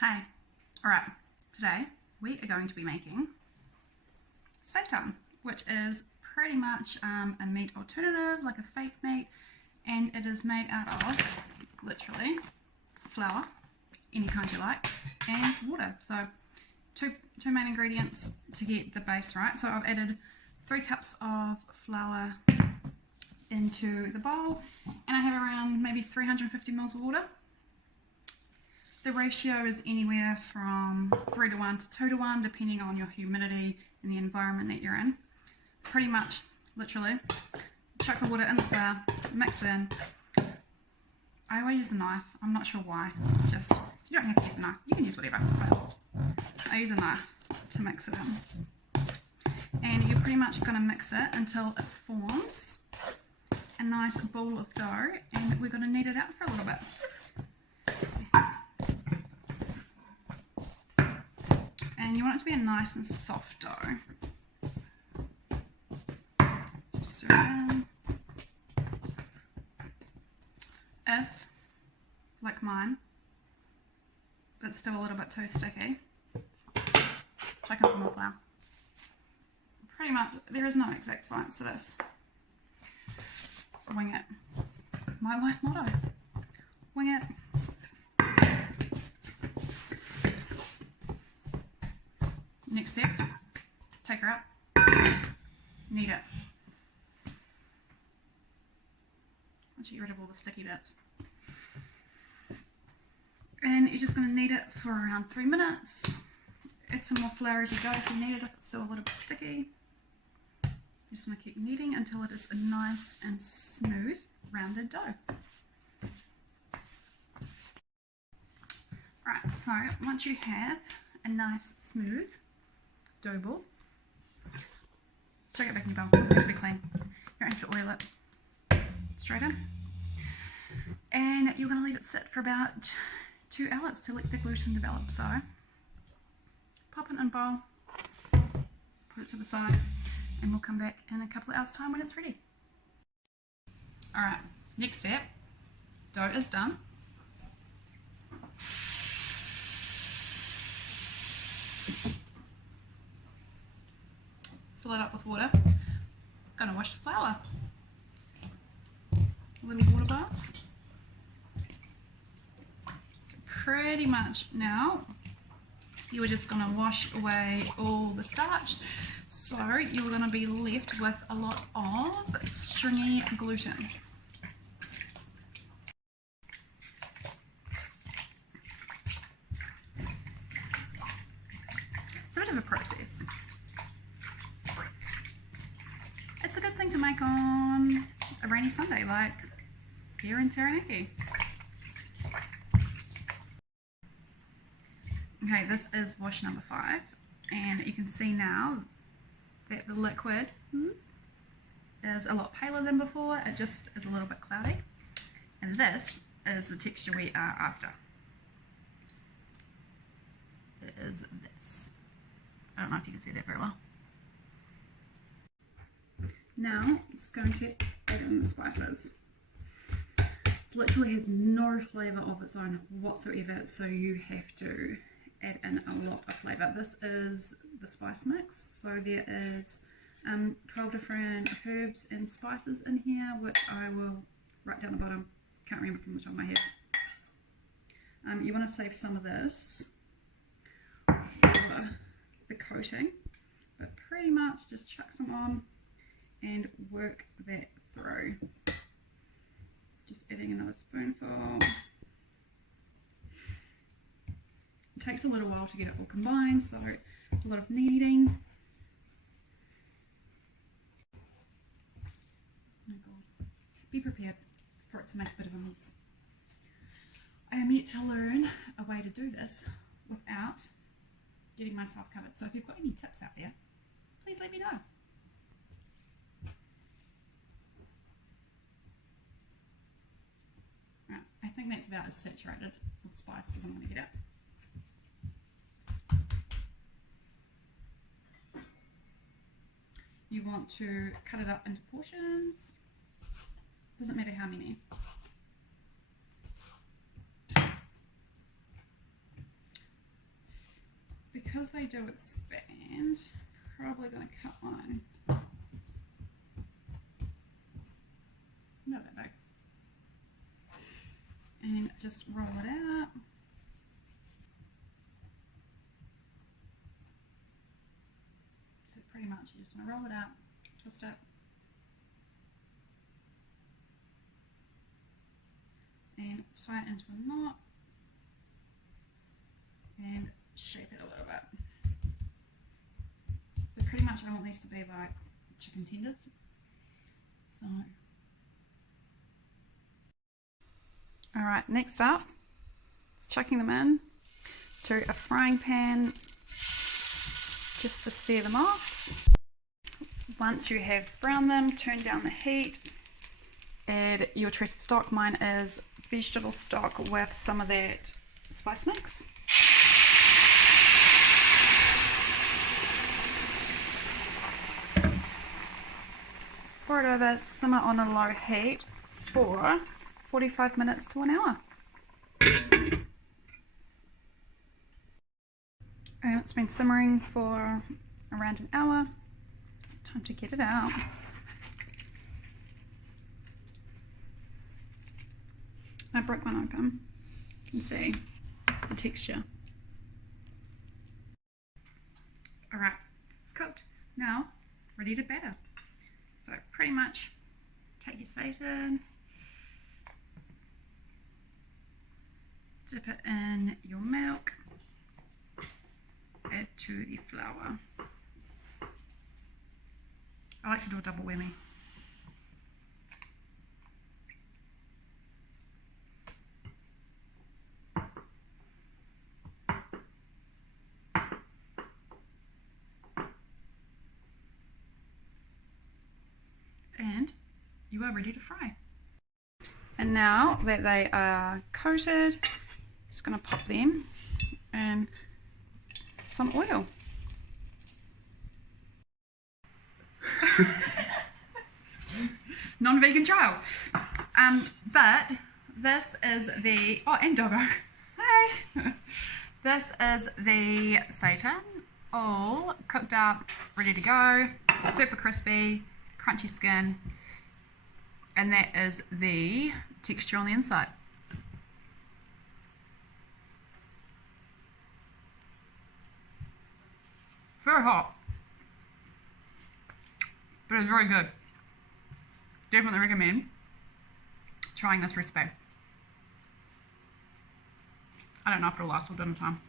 Hi. Alright, today we are going to be making Seitan, which is pretty much a meat alternative, like a fake meat, and it is made out of, literally, flour, any kind you like, and water. So two main ingredients to get the base right. So I've added 3 cups of flour into the bowl, and I have around maybe 350 mils of water. The ratio is anywhere from 3 to 1 to 2 to 1, depending on your humidity and the environment that you're in. Pretty much, literally, chuck the water in the flour, mix it in. I always use a knife. I'm not sure why. It's just, you don't have to use a knife. You can use whatever, but I use a knife to mix it in. And you're pretty much going to mix it until it forms a nice ball of dough, and we're going to knead it out for a little bit. And you want it to be a nice and soft dough. Just stir it in. If, like mine, it's still a little bit too sticky, chuck in some more flour. Pretty much, there is no exact science to this. Wing it. My life motto. Wing it. Next step, take her out, knead it. Once you get rid of all the sticky bits. And you're just going to knead it for around 3 minutes. Add some more flour as you go if you need it, if it's still a little bit sticky. You just want to keep kneading until it is a nice and smooth, rounded dough. Right, so once you have a nice, smooth dough ball, stick it back in the bowl. It doesn't have to be clean. You don't have to oil it. Straight in. And you're going to leave it sit for about 2 hours to let the gluten develop. So pop it in a bowl, put it to the side, and we'll come back in a couple of hours time when it's ready. Alright, next step, dough is done. Fill it up with water. Gonna wash the flour. Little water baths. So pretty much now you are just gonna wash away all the starch. So you're gonna be left with a lot of stringy gluten. It's a bit of a process. It's a good thing to make on a rainy Sunday like here in Taranaki. Okay, this is wash number 5, and you can see now that the liquid is a lot paler than before. It just is a little bit cloudy, and this is the texture we are after. It is this. I don't know if you can see that very well. Now it's going to add in the spices. This literally has no flavour of its own whatsoever, so you have to add in a lot of flavour. This is the spice mix, so there is 12 different herbs and spices in here, which I will write down the bottom. Can't remember from the top of my head. You want to save some of this for the coating, but pretty much just chuck some on and work that through. Just adding another spoonful. It takes a little while to get it all combined, so a lot of kneading. Oh my god. Be prepared for it to make a bit of a mess. I am yet to learn a way to do this without getting myself covered. So if you've got any tips out there, please let me know. Right, I think that's about as saturated with spice as I'm going to get it. You want to cut it up into portions. Doesn't matter how many. because they do expand, probably going to cut one. Not that big. And just roll it out. So pretty much you just want to roll it out, twist it, and tie it into a knot, and shape it a little bit. So pretty much I want these to be like chicken tenders. So, alright, next up, is chucking them in to a frying pan just to sear them off. Once you have browned them, turn down the heat, add your choice of stock. Mine is vegetable stock with some of that spice mix. Pour it over, simmer on a low heat for 45 minutes to an hour. And it's been simmering for around an hour. Time to get it out. I broke one open. You can see the texture. Alright, it's cooked. Now, ready to batter. So pretty much take your Seitan, dip it in your milk, add to the flour. I like to do a double whammy. And you are ready to fry. And now that they are coated, just going to pop them in some oil. Non-vegan trial. But this is the, oh, and doggo. Hey. This is the Seitan, all cooked up, ready to go, super crispy, crunchy skin, and that is the texture on the inside. Very hot, but it's very good. Definitely recommend trying this recipe. I don't know if it'll last all dinner time.